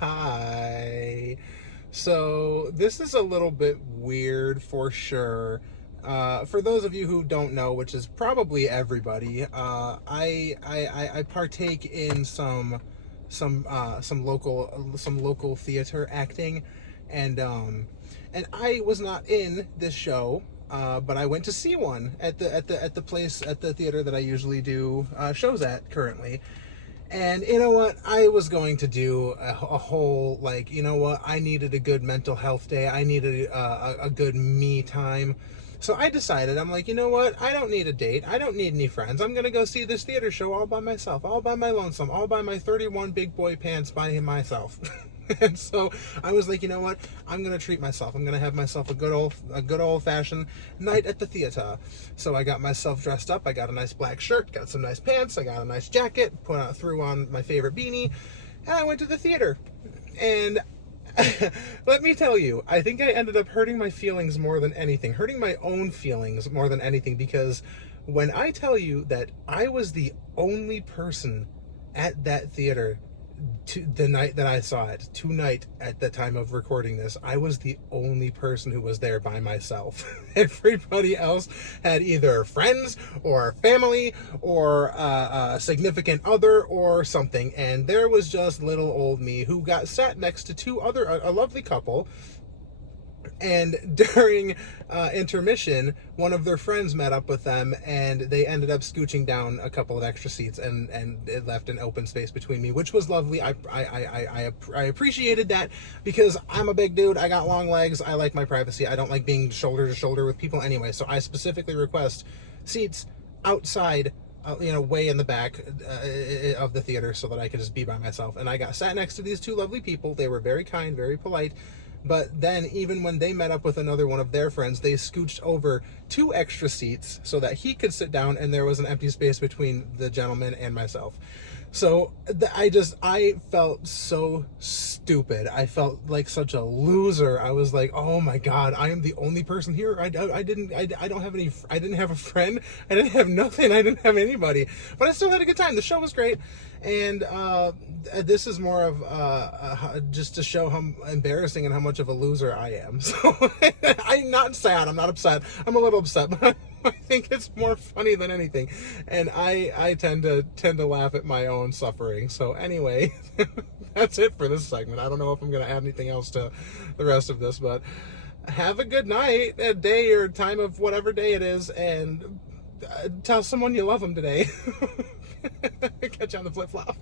Hi. So, this is a little bit weird for sure. For those of you who don't know, which is probably everybody, I partake in some local theater acting, and and I was not in this show, but I went to see one at the theater that I usually do shows at currently. And you know what? I was going to do a whole, like, you know what? I needed a good mental health day. I needed a good me time. So I decided, I'm like, you know what? I don't need a date. I don't need any friends. I'm going to go see this theater show all by myself, all by my lonesome, all by my 31 big boy pants by myself. And so I was like, you know what? I'm gonna treat myself. I'm gonna have myself a good old fashioned night at the theater. So I got myself dressed up. I got a nice black shirt, got some nice pants, I got a nice jacket, threw on my favorite beanie, and I went to the theater. And let me tell you, I think I ended up hurting my feelings more than anything, hurting my own feelings more than anything, because when I tell you that I was the only person at that theater the night that I saw it, tonight at the time of recording this, I was the only person who was there by myself. Everybody else had either friends or family or a significant other or something, and there was just little old me who got sat next to a lovely couple. And during intermission, one of their friends met up with them, and they ended up scooching down a couple of extra seats, and it left an open space between me, which was lovely. I appreciated that, because I'm a big dude. I got long legs. I like my privacy. I don't like being shoulder to shoulder with people anyway. So I specifically request seats outside, way in the back of the theater, so that I could just be by myself. And I got sat next to these two lovely people. They were very kind, very polite. But then, even when they met up with another one of their friends, they scooched over 2 extra seats so that he could sit down, and there was an empty space between the gentleman and myself. So I felt so stupid. I felt like such a loser. I was like, oh my God, I am the only person here. I don't have any, I didn't have a friend. I didn't have nothing. I didn't have anybody, but I still had a good time. The show was great. And this is more of just to show how embarrassing and how much of a loser I am. So I'm not sad. I'm not upset. I'm a little upset, but I think it's more funny than anything, and I tend to laugh at my own suffering. So anyway, that's it for this segment. I don't know if I'm gonna add anything else to the rest of this, but have a good night, a day, or time of whatever day it is, and tell someone you love them today. Catch you on the flip flop.